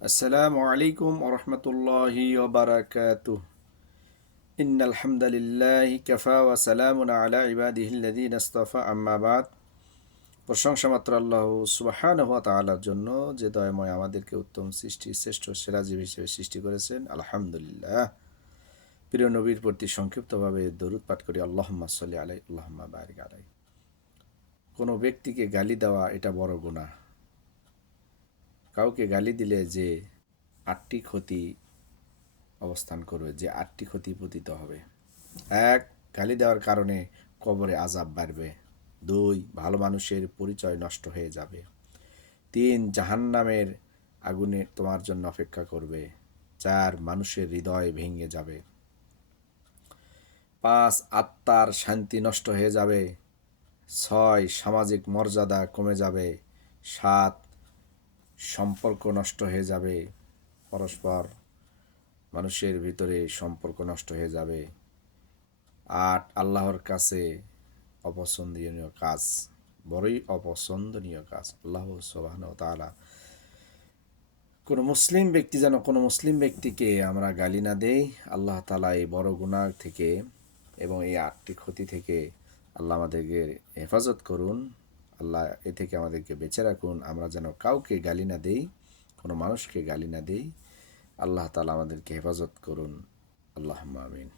আসসালামু আলাইকুম ওরহমতুল্লাহি ওবারাকাতুহ। ইন্নাল হামদালিল্লাহি কাফা ওয়া সালামুন আলা ইবাদিহিল্লাযীনা ইসতাফা আম্মা বাদ। প্রশংসা মাত্র আল্লাহ সুবহানাহু ওয়া তাআলার জন্য, যে দয়াময় আমাদেরকে উত্তম সৃষ্টি শ্রেষ্ঠ সেরা জীব হিসেবে সৃষ্টি করেছেন। আলহামদুলিল্লাহ। প্রিয় নবীর প্রতি সংক্ষিপ্তভাবে দরুদ পাঠ করি, আল্লাহুম্মা সাল্লি আলাইহি আল্লাহুম্মা বারিক আলাইহি। কোনো ব্যক্তিকে গালি দেওয়া এটা বড় গুনাহ। কাউকে গালি দিলে যে ৮টি ক্ষতি অবস্থান করবে, যে ৮টি ক্ষতি পতিত হবে। ১. গালি দেওয়ার কারণে কবরে আযাব বাড়বে। ২. ভালো মানুষের পরিচয় নষ্ট হয়ে যাবে। ৩. জাহান্নামের আগুনে তোমার জন্য অপেক্ষা করবে। ৪. মানুষের হৃদয় ভেঙে যাবে। ৫. আত্মার শান্তি নষ্ট হয়ে যাবে। ৬. সামাজিক মর্যাদা কমে যাবে। ৭. সম্পর্ক নষ্ট হয়ে যাবে। পরস্পর মানুষের ভিতরে সম্পর্ক নষ্ট হয়ে যাবে। ৮. আল্লাহর কাছে অপছন্দনীয় কাজ, বড়ই অপছন্দনীয় কাজ। আল্লাহ সুবহানাহু ওয়া তাআলা কোনো মুসলিম ব্যক্তি যেন কোনো মুসলিম ব্যক্তিকে আমরা গালি না দেই। আল্লাহ তাআলা এই বড় গুনাহ থেকে এবং এই ৮টি ক্ষতি থেকে আল্লাহ আমাদেরকে হেফাজত করুন। আল্লাহ এ থেকে আমাদেরকে বেঁচে রাখুন। আমরা যেন কাউকে গালি না দেই, কোনো মানুষকে গালি না দেই। আল্লাহ তাআলা আমাদেরকে হেফাজত করুন। আল্লাহুম্মা আমিন।